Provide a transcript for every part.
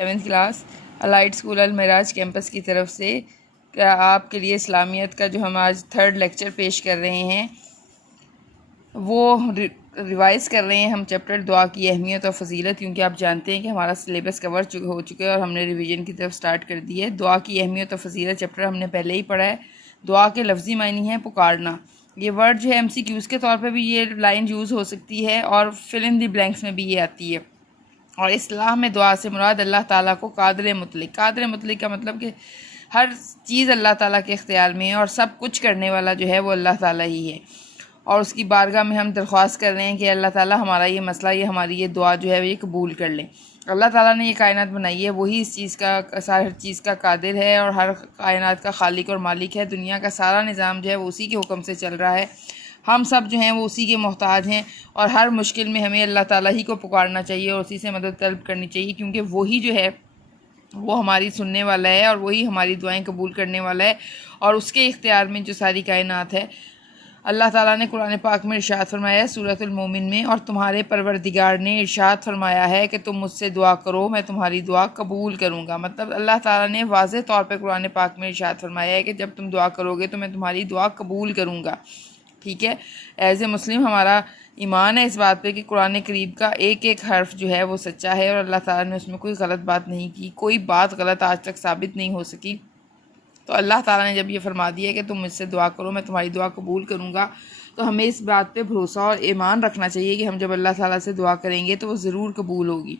7th class elite school المعراج campus کی طرف سے آپ کے لیے اسلامیت کا جو ہم آج 3rd لیکچر پیش کر رہے ہیں وہ ریوائز کر رہے ہیں ہم چیپٹر دعا کی اہمیت اور فضیلت، کیونکہ آپ جانتے ہیں کہ ہمارا سلیبس کور ہو چکے اور ہم نے ریویژن کی طرف سٹارٹ کر دی ہے۔ دعا کی اہمیت اور فضیلت چیپٹر ہم نے پہلے ہی پڑھا ہے۔ دعا کے لفظی معنی ہے پکارنا۔ یہ ورڈ جو ہے MCQs کے طور پہ بھی یہ لائن یوز ہو سکتی ہے اور فل ان دی بلینکس میں بھی یہ آتی ہے۔ اور اصطلاح میں دعا سے مراد اللہ تعالیٰ کو قادر مطلق کا مطلب کہ ہر چیز اللہ تعالیٰ کے اختیار میں ہے اور سب کچھ کرنے والا جو ہے وہ اللہ تعالیٰ ہی ہے، اور اس کی بارگاہ میں ہم درخواست کر رہے ہیں کہ اللہ تعالیٰ ہمارا یہ مسئلہ، یہ ہماری یہ دعا جو ہے وہ یہ قبول کر لیں۔ اللہ تعالیٰ نے یہ کائنات بنائی ہے، وہی اس چیز کا ہر چیز کا قادر ہے اور ہر کائنات کا خالق اور مالک ہے۔ دنیا کا سارا نظام جو ہے وہ اسی کے حکم سے چل رہا ہے، ہم سب جو ہیں وہ اسی کے محتاج ہیں، اور ہر مشکل میں ہمیں اللہ تعالیٰ ہی کو پکارنا چاہیے اور اسی سے مدد طلب کرنی چاہیے، کیونکہ وہی جو ہے وہ ہماری سننے والا ہے اور وہی ہماری دعائیں قبول کرنے والا ہے، اور اس کے اختیار میں جو ساری کائنات ہے۔ اللہ تعالیٰ نے قرآن پاک میں ارشاد فرمایا ہے سورۃ المومن میں، اور تمہارے پروردگار نے ارشاد فرمایا ہے کہ تم مجھ سے دعا کرو میں تمہاری دعا قبول کروں گا۔ مطلب اللہ تعالیٰ نے واضح طور پہ قرآن پاک میں ارشاد فرمایا ہے کہ جب تم دعا کرو گے تو میں تمہاری دعا قبول کروں گا، ٹھیک ہے۔ ایز اے مسلم ہمارا ایمان ہے اس بات پہ کہ قرآن کریم کا ایک ایک حرف جو ہے وہ سچا ہے، اور اللہ تعالیٰ نے اس میں کوئی غلط بات نہیں کی، کوئی بات غلط آج تک ثابت نہیں ہو سکی۔ تو اللہ تعالیٰ نے جب یہ فرما دیا کہ تم مجھ سے دعا کرو میں تمہاری دعا قبول کروں گا، تو ہمیں اس بات پہ بھروسہ اور ایمان رکھنا چاہیے کہ ہم جب اللہ تعالیٰ سے دعا کریں گے تو وہ ضرور قبول ہوگی۔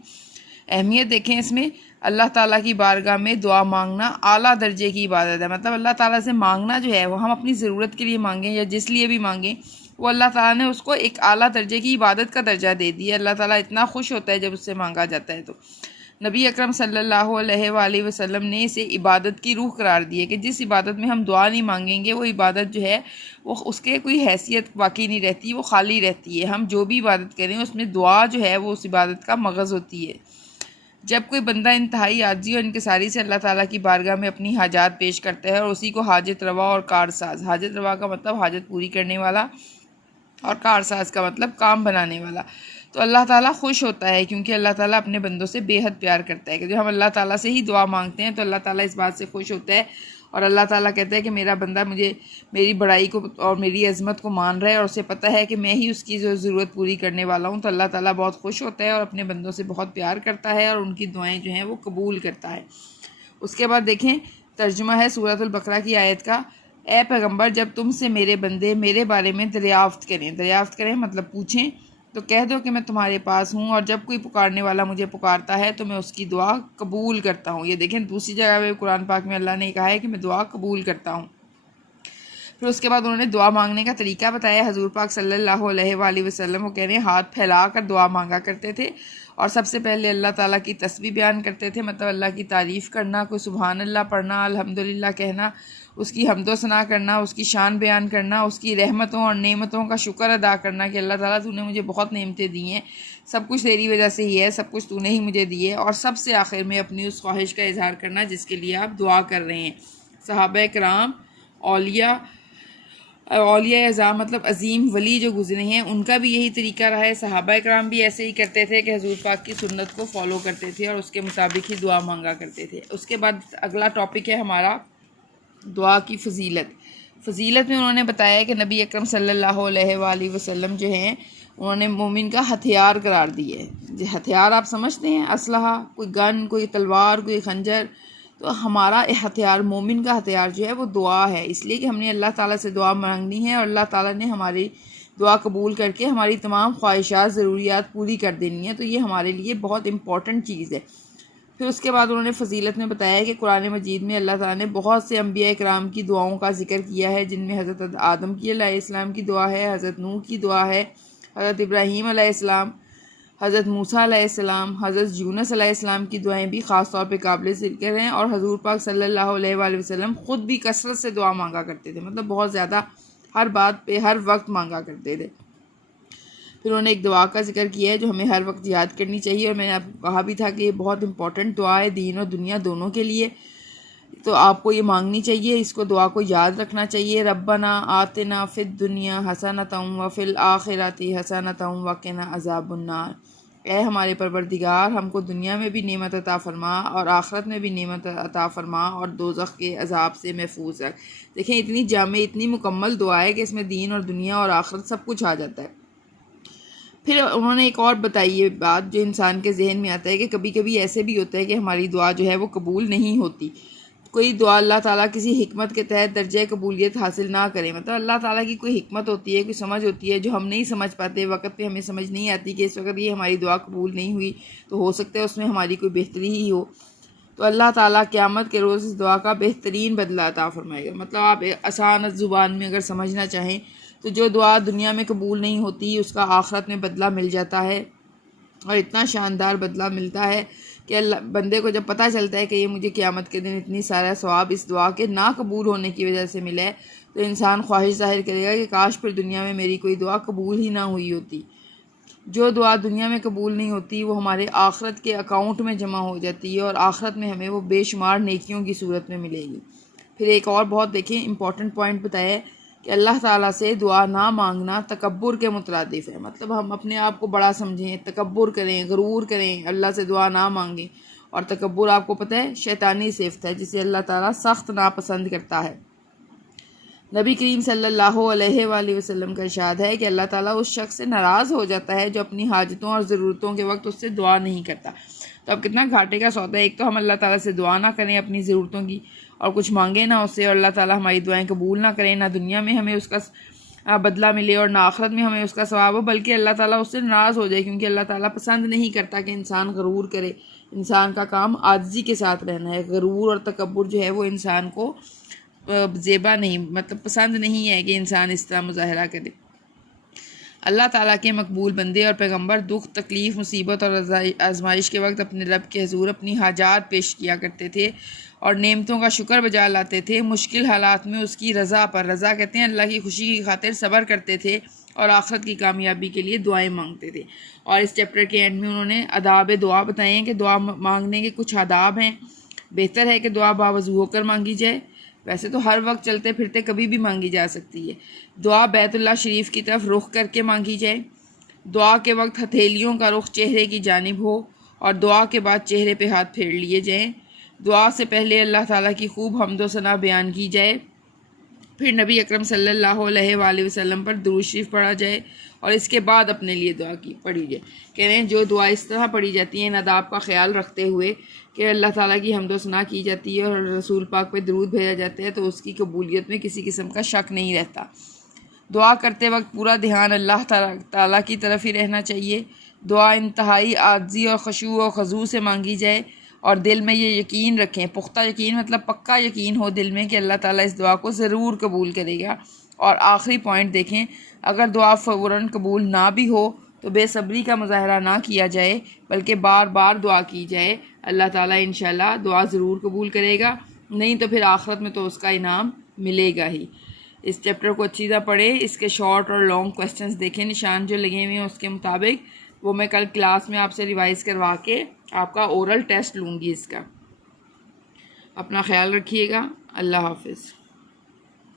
اہمیت دیکھیں اس میں، اللہ تعالیٰ کی بارگاہ میں دعا مانگنا اعلیٰ درجے کی عبادت ہے۔ مطلب اللہ تعالیٰ سے مانگنا جو ہے وہ ہم اپنی ضرورت کے لیے مانگیں یا جس لیے بھی مانگیں، وہ اللہ تعالیٰ نے اس کو ایک اعلیٰ درجے کی عبادت کا درجہ دے دیا۔ اللہ تعالیٰ اتنا خوش ہوتا ہے جب اس سے مانگا جاتا ہے۔ تو نبی اکرم صلی اللہ علیہ وآلہ وسلم نے اسے عبادت کی روح قرار دی ہے کہ جس عبادت میں ہم دعا نہیں مانگیں گے وہ عبادت جو ہے وہ اس کے کوئی حیثیت باقی نہیں رہتی، وہ خالی رہتی ہے۔ ہم جو بھی عبادت کریں اس میں دعا جو ہے وہ اس عبادت کا مغز ہوتی ہے۔ جب کوئی بندہ انتہائی عاجزی اور انکساری سے اللہ تعالیٰ کی بارگاہ میں اپنی حاجات پیش کرتا ہے اور اسی کو حاجت روا اور کارساز، حاجت روا کا مطلب حاجت پوری کرنے والا اور کارساز کا مطلب کام بنانے والا، تو اللہ تعالیٰ خوش ہوتا ہے، کیونکہ اللہ تعالیٰ اپنے بندوں سے بے حد پیار کرتا ہے کہ جب ہم اللہ تعالیٰ سے ہی دعا مانگتے ہیں تو اللہ تعالیٰ اس بات سے خوش ہوتا ہے، اور اللہ تعالیٰ کہتا ہے کہ میرا بندہ مجھے میری بڑائی کو اور میری عظمت کو مان رہا ہے اور اسے پتہ ہے کہ میں ہی اس کی جو ضرورت پوری کرنے والا ہوں، تو اللہ تعالیٰ بہت خوش ہوتا ہے اور اپنے بندوں سے بہت پیار کرتا ہے اور ان کی دعائیں جو ہیں وہ قبول کرتا ہے۔ اس کے بعد دیکھیں ترجمہ ہے سورۃ البقرہ کی آیت کا، اے پیغمبر جب تم سے میرے بندے میرے بارے میں دریافت کریں مطلب پوچھیں، تو کہہ دو کہ میں تمہارے پاس ہوں، اور جب کوئی پکارنے والا مجھے پکارتا ہے تو میں اس کی دعا قبول کرتا ہوں۔ یہ دیکھیں دوسری جگہ پہ قرآن پاک میں اللہ نے کہا ہے کہ میں دعا قبول کرتا ہوں۔ پھر اس کے بعد انہوں نے دعا مانگنے کا طریقہ بتایا۔ حضور پاک صلی اللہ علیہ وآلہ وسلم وہ کہہ رہے ہیں ہاتھ پھیلا کر دعا مانگا کرتے تھے، اور سب سے پہلے اللہ تعالیٰ کی تسبیح بیان کرتے تھے، مطلب اللہ کی تعریف کرنا، کوئی سبحان اللہ پڑھنا، الحمدللہ کہنا، اس کی حمد و ثنا کرنا، اس کی شان بیان کرنا، اس کی رحمتوں اور نعمتوں کا شکر ادا کرنا کہ اللہ تعالیٰ تو نے مجھے بہت نعمتیں دی ہیں، سب کچھ تیری وجہ سے ہی ہے، سب کچھ تو نے ہی مجھے دی ہے، اور سب سے آخر میں اپنی اس خواہش کا اظہار کرنا جس کے لیے آپ دعا کر رہے ہیں۔ صحابہ کرام، اولیاء اعظام مطلب عظیم ولی جو گزرے ہیں ان کا بھی یہی طریقہ رہا ہے۔ صحابہ کرام بھی ایسے ہی کرتے تھے کہ حضور پاک کی سنت کو فالو کرتے تھے اور اس کے مطابق ہی دعا مانگا کرتے تھے۔ اس کے بعد اگلا ٹاپک ہے ہمارا دعا کی فضیلت میں انہوں نے بتایا کہ نبی اکرم صلی اللہ علیہ وآلہ وسلم جو ہیں انہوں نے مومن کا ہتھیار قرار دیے۔ ہتھیار آپ سمجھتے ہیں، اسلحہ، کوئی گن، کوئی تلوار، کوئی خنجر، تو ہمارا ہتھیار، مومن کا ہتھیار جو ہے وہ دعا ہے، اس لیے کہ ہم نے اللہ تعالیٰ سے دعا مانگنی ہے اور اللہ تعالیٰ نے ہماری دعا قبول کر کے ہماری تمام خواہشات ضروریات پوری کر دینی ہے، تو یہ ہمارے لیے بہت امپورٹنٹ چیز ہے۔ پھر اس کے بعد انہوں نے فضیلت میں بتایا کہ قرآن مجید میں اللہ تعالیٰ نے بہت سے انبیاء کرام کی دعاؤں کا ذکر کیا ہے، جن میں حضرت آدم کی علیہ السلام کی دعا ہے، حضرت نوح کی دعا ہے، حضرت ابراہیم علیہ السلام، حضرت موسیٰ علیہ السلام، حضرت یونس علیہ السلام کی دعائیں بھی خاص طور پہ قابل ذکر ہیں، اور حضور پاک صلی اللہ علیہ وآلہ وسلم خود بھی کثرت سے دعا مانگا کرتے تھے، مطلب بہت زیادہ ہر بات پہ ہر وقت مانگا کرتے تھے۔ پھر انہوں نے ایک دعا کا ذکر کیا ہے جو ہمیں ہر وقت یاد کرنی چاہیے، اور میں نے آپ کو کہا بھی تھا کہ یہ بہت امپورٹنٹ دعا ہے دین اور دنیا دونوں کے لیے، تو آپ کو یہ مانگنی چاہیے، اس کو دعا کو یاد رکھنا چاہیے۔ ربنا آتنا فی الدنیا حسنۃ وفی الآخرۃ حسنۃ وقنا عذاب النار۔ اے ہمارے پروردگار، ہم کو دنیا میں بھی نعمت عطا فرما اور آخرت میں بھی نعمت عطا فرما اور دوزخ کے عذاب سے محفوظ رکھ۔ دیکھیں اتنی جامع اتنی مکمل دعا ہے کہ اس میں دین اور دنیا اور آخرت سب کچھ آ جاتا ہے۔ پھر انہوں نے ایک اور بتائی یہ بات جو انسان کے ذہن میں آتا ہے کہ کبھی کبھی ایسے بھی ہوتا ہے کہ ہماری دعا جو ہے وہ قبول نہیں ہوتی۔ کوئی دعا اللہ تعالیٰ کسی حکمت کے تحت درجہ قبولیت حاصل نہ کرے، مطلب اللہ تعالیٰ کی کوئی حکمت ہوتی ہے، کوئی سمجھ ہوتی ہے جو ہم نہیں سمجھ پاتے، وقت پہ ہمیں سمجھ نہیں آتی کہ اس وقت یہ ہماری دعا قبول نہیں ہوئی، تو ہو سکتا ہے اس میں ہماری کوئی بہتری ہی ہو، تو اللہ تعالیٰ قیامت کے روز اس دعا کا بہترین بدلہ عطا فرمائے گا۔ مطلب آپ آسان زبان میں اگر سمجھنا چاہیں تو جو دعا دنیا میں قبول نہیں ہوتی اس کا آخرت میں بدلہ مل جاتا ہے، اور اتنا شاندار بدلہ ملتا ہے کہ اللہ بندے کو جب پتہ چلتا ہے کہ یہ مجھے قیامت کے دن اتنی سارا ثواب اس دعا کے نا قبول ہونے کی وجہ سے ملا ہے، تو انسان خواہش ظاہر کرے گا کہ کاش پھر دنیا میں میری کوئی دعا قبول ہی نہ ہوئی ہوتی۔ جو دعا دنیا میں قبول نہیں ہوتی وہ ہمارے آخرت کے اکاؤنٹ میں جمع ہو جاتی ہے، اور آخرت میں ہمیں وہ بے شمار نیکیوں کی صورت میں ملے گی۔ پھر ایک اور بہت دیکھیں امپورٹنٹ پوائنٹ بتایا ہے کہ اللہ تعالیٰ سے دعا نہ مانگنا تکبر کے مترادف ہے، مطلب ہم اپنے آپ کو بڑا سمجھیں، تکبر کریں، غرور کریں، اللہ سے دعا نہ مانگیں، اور تکبر آپ کو پتہ ہے شیطانی صفت ہے جسے اللہ تعالیٰ سخت ناپسند کرتا ہے۔ نبی کریم صلی اللہ علیہ وآلہ وسلم کا ارشاد ہے کہ اللہ تعالیٰ اس شخص سے ناراض ہو جاتا ہے جو اپنی حاجتوں اور ضرورتوں کے وقت اس سے دعا نہیں کرتا۔ تو اب کتنا گھاٹے کا سودا ہے، ایک تو ہم اللہ تعالیٰ سے دعا نہ کریں اپنی ضرورتوں کی، اور کچھ مانگیں نہ اس سے، اور اللہ تعالیٰ ہماری دعائیں قبول نہ کریں، نہ دنیا میں ہمیں اس کا بدلہ ملے اور نہ آخرت میں ہمیں اس کا ثواب ہو، بلکہ اللہ تعالیٰ اس سے ناراض ہو جائے، کیونکہ اللہ تعالیٰ پسند نہیں کرتا کہ انسان غرور کرے۔ انسان کا کام عاجزی کے ساتھ رہنا ہے۔ غرور اور تکبر جو ہے وہ انسان کو زیبا نہیں، مطلب پسند نہیں ہے کہ انسان اس طرح مظاہرہ کرے۔ اللہ تعالیٰ کے مقبول بندے اور پیغمبر دکھ، تکلیف، مصیبت اور آزمائش کے وقت اپنے رب کے حضور اپنی حاجات پیش کیا کرتے تھے اور نعمتوں کا شکر بجا لاتے تھے۔ مشکل حالات میں اس کی رضا پر، رضا کہتے ہیں اللہ کی خوشی کی خاطر، صبر کرتے تھے اور آخرت کی کامیابی کے لیے دعائیں مانگتے تھے۔ اور اس چیپٹر کے اینڈ میں انہوں نے آداب دعا بتائے ہیں کہ دعا مانگنے کے کچھ آداب ہیں۔ بہتر ہے کہ دعا باوضو ہو کر مانگی جائے، ویسے تو ہر وقت چلتے پھرتے کبھی بھی مانگی جا سکتی ہے۔ دعا بیت اللہ شریف کی طرف رخ کر کے مانگی جائے۔ دعا کے وقت ہتھیلیوں کا رخ چہرے کی جانب ہو اور دعا کے بعد چہرے پہ ہاتھ پھیر لیے جائیں۔ دعا سے پہلے اللہ تعالیٰ کی خوب حمد و ثنا بیان کی جائے، پھر نبی اکرم صلی اللہ علیہ وآلہ وسلم پر درود شریف پڑھا جائے، اور اس کے بعد اپنے لیے دعا پڑھی جائے۔ کہہ رہے ہیں جو دعا اس طرح پڑھی جاتی ہیں ان آداب کا خیال رکھتے ہوئے کہ اللہ تعالیٰ کی حمد و ثنا کی جاتی ہے اور رسول پاک پہ درود بھیجا جاتا ہے، تو اس کی قبولیت میں کسی قسم کا شک نہیں رہتا۔ دعا کرتے وقت پورا دھیان اللہ تعالیٰ کی طرف ہی رہنا چاہیے۔ دعا انتہائی عاجزی اور خشوع و خضوع سے مانگی جائے، اور دل میں یہ یقین رکھیں، پختہ یقین مطلب پکا یقین ہو دل میں کہ اللہ تعالیٰ اس دعا کو ضرور قبول کرے گا۔ اور آخری پوائنٹ دیکھیں، اگر دعا فوراً قبول نہ بھی ہو تو بے صبری کا مظاہرہ نہ کیا جائے، بلکہ بار بار دعا کی جائے۔ اللہ تعالیٰ انشاءاللہ دعا ضرور قبول کرے گا، نہیں تو پھر آخرت میں تو اس کا انعام ملے گا ہی۔ اس چیپٹر کو اچھی طرح پڑھیں، اس کے شارٹ اور لانگ کویسچنز دیکھیں، نشان جو لگے ہوئے ہیں اس کے مطابق، وہ میں کل کلاس میں آپ سے ریوائز کروا کے آپ کا اورل ٹیسٹ لوں گی اس کا۔ اپنا خیال رکھیے گا، اللہ حافظ۔